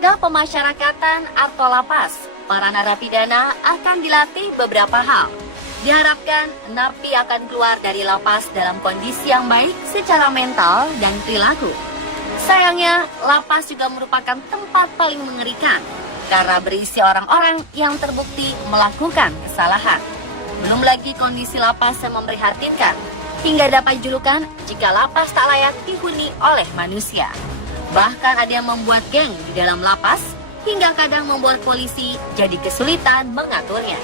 Lembaga Pemasyarakatan atau Lapas, para narapidana akan dilatih beberapa hal. Diharapkan napi akan keluar dari lapas dalam kondisi yang baik secara mental dan perilaku. Sayangnya, lapas juga merupakan tempat paling mengerikan karena berisi orang-orang yang terbukti melakukan kesalahan. Belum lagi kondisi lapas yang memprihatinkan, hingga dapat julukan jika lapas tak layak dihuni oleh manusia. Bahkan ada yang membuat geng di dalam lapas, hingga kadang membuat polisi jadi kesulitan mengaturnya.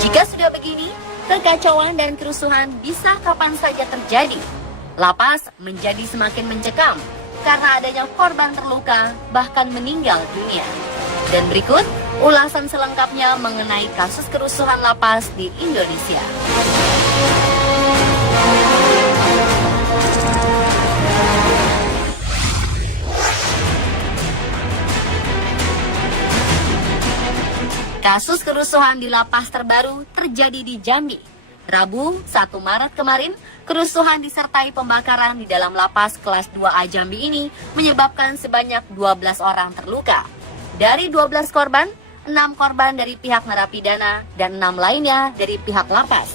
Jika sudah begini, kekacauan dan kerusuhan bisa kapan saja terjadi. Lapas menjadi semakin mencekam karena adanya korban terluka bahkan meninggal dunia. Dan berikut ulasan selengkapnya mengenai kasus kerusuhan lapas di Indonesia. Kasus kerusuhan di lapas terbaru terjadi di Jambi. Rabu, 1 Maret kemarin, kerusuhan disertai pembakaran di dalam lapas kelas 2A Jambi ini menyebabkan sebanyak 12 orang terluka. Dari 12 korban, 6 korban dari pihak narapidana dan 6 lainnya dari pihak lapas.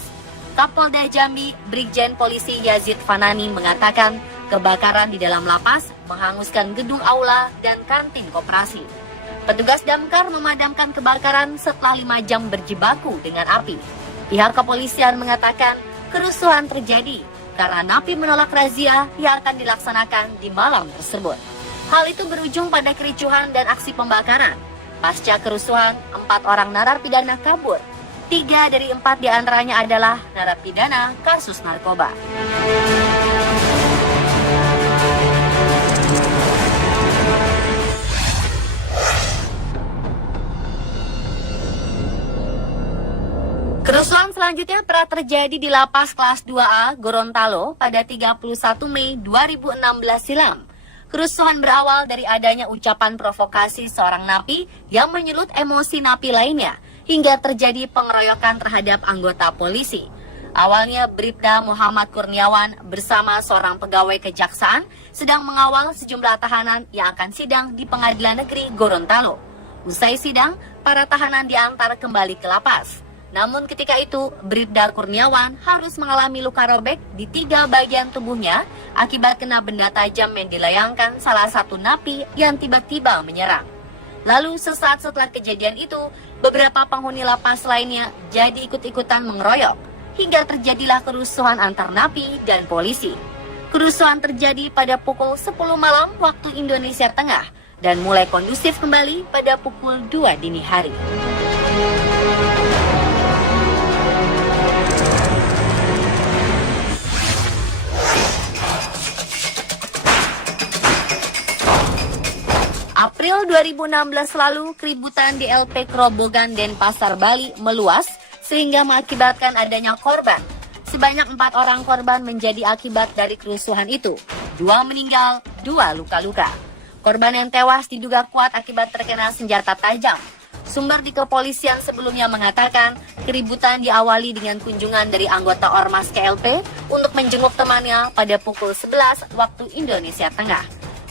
Kapolda Jambi, Brigjen Polisi Yazid Fanani mengatakan kebakaran di dalam lapas menghanguskan gedung aula dan kantin koperasi. Petugas damkar memadamkan kebakaran setelah 5 jam berjibaku dengan api. Pihak kepolisian mengatakan kerusuhan terjadi karena napi menolak razia yang akan dilaksanakan di malam tersebut. Hal itu berujung pada kericuhan dan aksi pembakaran. Pasca kerusuhan, 4 orang narapidana kabur. 3 dari 4 diantaranya adalah narapidana kasus narkoba. Kerusuhan selanjutnya pernah terjadi di lapas kelas 2A Gorontalo pada 31 Mei 2016 silam. Kerusuhan berawal dari adanya ucapan provokasi seorang napi yang menyulut emosi napi lainnya hingga terjadi pengeroyokan terhadap anggota polisi. Awalnya Bribda Muhammad Kurniawan bersama seorang pegawai kejaksaan sedang mengawal sejumlah tahanan yang akan sidang di Pengadilan Negeri Gorontalo. Usai sidang, para tahanan diantar kembali ke lapas. Namun ketika itu, Bribda Kurniawan harus mengalami luka robek di 3 bagian tubuhnya akibat kena benda tajam yang dilayangkan salah satu napi yang tiba-tiba menyerang. Lalu sesaat setelah kejadian itu, beberapa penghuni lapas lainnya jadi ikut-ikutan mengeroyok, hingga terjadilah kerusuhan antar napi dan polisi. Kerusuhan terjadi pada pukul 10 malam waktu Indonesia Tengah dan mulai kondusif kembali pada pukul 2 dini hari. April 2016 lalu, keributan di LP Kerobogan Denpasar, Bali meluas sehingga mengakibatkan adanya korban. Sebanyak 4 orang korban menjadi akibat dari kerusuhan itu. 2 meninggal, 2 luka-luka. Korban yang tewas diduga kuat akibat terkena senjata tajam. Sumber di kepolisian sebelumnya mengatakan keributan diawali dengan kunjungan dari anggota Ormas KLP untuk menjenguk temannya pada pukul 11 waktu Indonesia Tengah.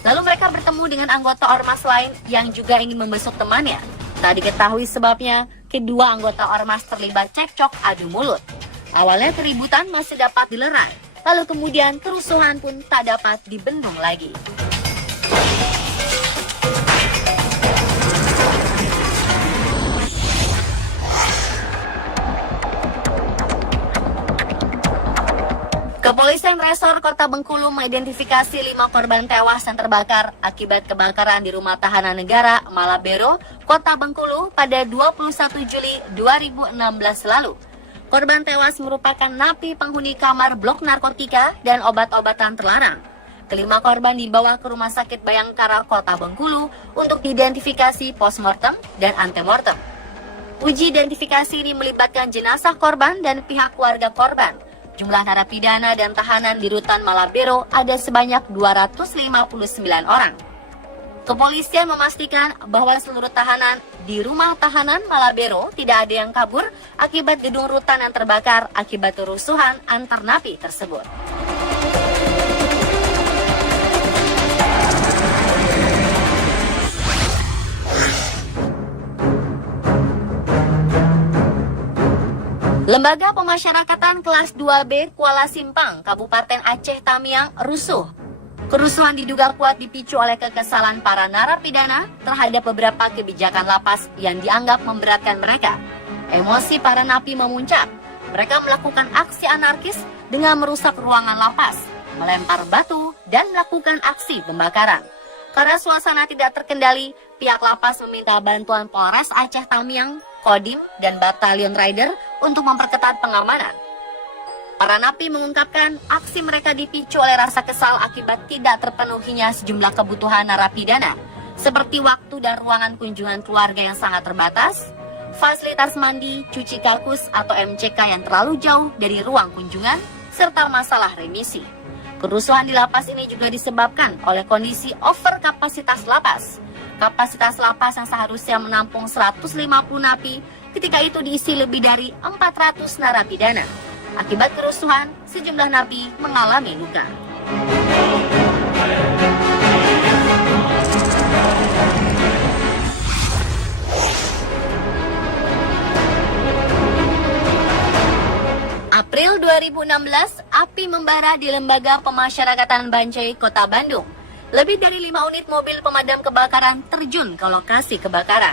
Lalu mereka bertemu dengan anggota Ormas lain yang juga ingin membesuk temannya. Tak diketahui sebabnya, kedua anggota Ormas terlibat cekcok adu mulut. Awalnya keributan masih dapat dilerai, lalu kemudian kerusuhan pun tak dapat dibendung lagi. Kepolisian Resor Kota Bengkulu mengidentifikasi 5 korban tewas yang terbakar akibat kebakaran di rumah tahanan negara Malabero, Kota Bengkulu pada 21 Juli 2016 lalu. Korban tewas merupakan napi penghuni kamar blok narkotika dan obat-obatan terlarang. Kelima korban dibawa ke Rumah Sakit Bayangkara Kota Bengkulu untuk diidentifikasi postmortem dan antemortem. Uji identifikasi ini melibatkan jenazah korban dan pihak keluarga korban. Jumlah narapidana dan tahanan di Rutan Malabero ada sebanyak 259 orang. Kepolisian memastikan bahwa seluruh tahanan di rumah tahanan Malabero tidak ada yang kabur akibat gedung rutan yang terbakar akibat kerusuhan antar napi tersebut. Lembaga Pemasyarakatan Kelas 2B Kuala Simpang, Kabupaten Aceh Tamiang rusuh. Kerusuhan diduga kuat dipicu oleh kekesalan para narapidana terhadap beberapa kebijakan lapas yang dianggap memberatkan mereka. Emosi para napi memuncak. Mereka melakukan aksi anarkis dengan merusak ruangan lapas, melempar batu, dan melakukan aksi pembakaran. Karena suasana tidak terkendali, pihak lapas meminta bantuan Polres Aceh Tamiang, Kodim, dan Batalion Rider untuk memperketat pengamanan. Para napi mengungkapkan aksi mereka dipicu oleh rasa kesal akibat tidak terpenuhinya sejumlah kebutuhan narapidana, seperti waktu dan ruangan kunjungan keluarga yang sangat terbatas, fasilitas mandi, cuci kakus atau MCK yang terlalu jauh dari ruang kunjungan, serta masalah remisi. Kerusuhan di lapas ini juga disebabkan oleh kondisi over kapasitas lapas. Kapasitas lapas yang seharusnya menampung 150 napi, ketika itu diisi lebih dari 400 narapidana. Akibat kerusuhan, sejumlah napi mengalami luka. April 2016, api membara di Lembaga Pemasyarakatan Bancai, Kota Bandung. Lebih dari 5 unit mobil pemadam kebakaran terjun ke lokasi kebakaran.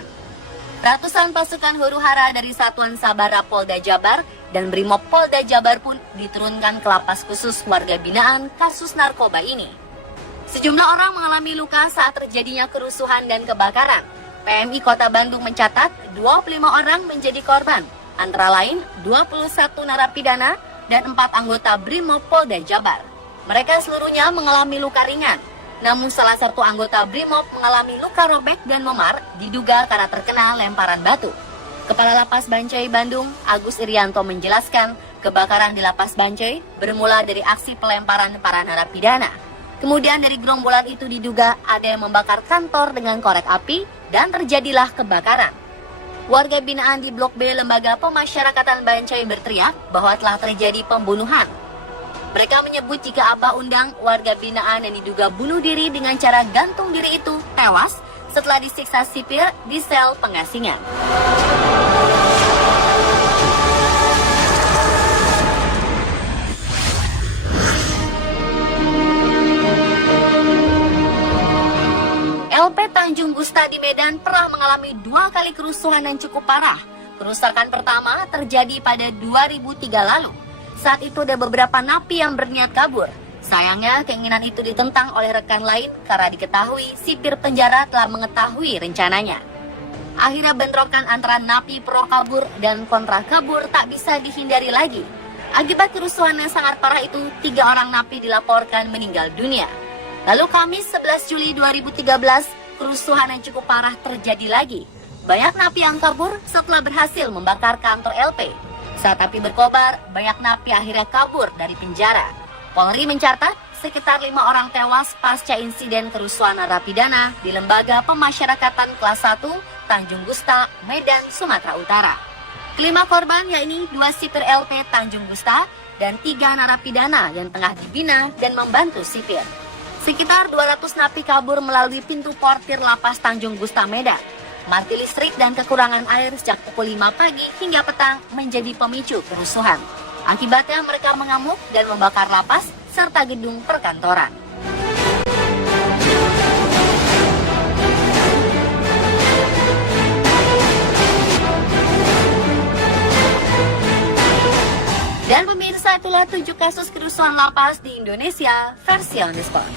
Ratusan pasukan huru-hara dari Satuan Sabara Polda Jabar dan Brimob Polda Jabar pun diturunkan ke lapas khusus warga binaan kasus narkoba ini. Sejumlah orang mengalami luka saat terjadinya kerusuhan dan kebakaran. PMI Kota Bandung mencatat 25 orang menjadi korban, antara lain 21 narapidana dan 4 anggota Brimob Polda Jabar. Mereka seluruhnya mengalami luka ringan. Namun salah satu anggota Brimob mengalami luka robek dan memar diduga karena terkena lemparan batu. Kepala Lapas Bancai Bandung, Agus Irianto menjelaskan, kebakaran di Lapas Bancai bermula dari aksi pelemparan para narapidana. Kemudian dari gerombolan itu diduga ada yang membakar kantor dengan korek api dan terjadilah kebakaran. Warga binaan di Blok B Lembaga Pemasyarakatan Bancai berteriak bahwa telah terjadi pembunuhan. Mereka menyebut jika Abah Undang, warga binaan yang diduga bunuh diri dengan cara gantung diri itu, tewas setelah disiksa sipir di sel pengasingan. LP Tanjung Gusta di Medan pernah mengalami 2 kali kerusuhan yang cukup parah. Kerusakan pertama terjadi pada 2003 lalu. Saat itu ada beberapa napi yang berniat kabur. Sayangnya keinginan itu ditentang oleh rekan lain karena diketahui sipir penjara telah mengetahui rencananya. Akhirnya bentrokan antara napi pro kabur dan kontra kabur tak bisa dihindari lagi. Akibat kerusuhan yang sangat parah itu, 3 orang napi dilaporkan meninggal dunia. Lalu Kamis 11 Juli 2013, kerusuhan yang cukup parah terjadi lagi. Banyak napi yang kabur setelah berhasil membakar kantor LP. Saat api berkobar, banyak napi akhirnya kabur dari penjara. Polri mencatat sekitar 5 orang tewas pasca insiden kerusuhan narapidana di Lembaga Pemasyarakatan Kelas 1, Tanjung Gusta, Medan, Sumatera Utara. Kelima korban yakni 2 sipir LP Tanjung Gusta dan 3 narapidana yang tengah dibina dan membantu sipir. Sekitar 200 napi kabur melalui pintu portir Lapas Tanjung Gusta, Medan. Mati listrik dan kekurangan air sejak pukul 5 pagi hingga petang menjadi pemicu kerusuhan. Akibatnya mereka mengamuk dan membakar lapas serta gedung perkantoran. Dan pemirsa, itulah 7 kasus kerusuhan lapas di Indonesia versi On The Spot.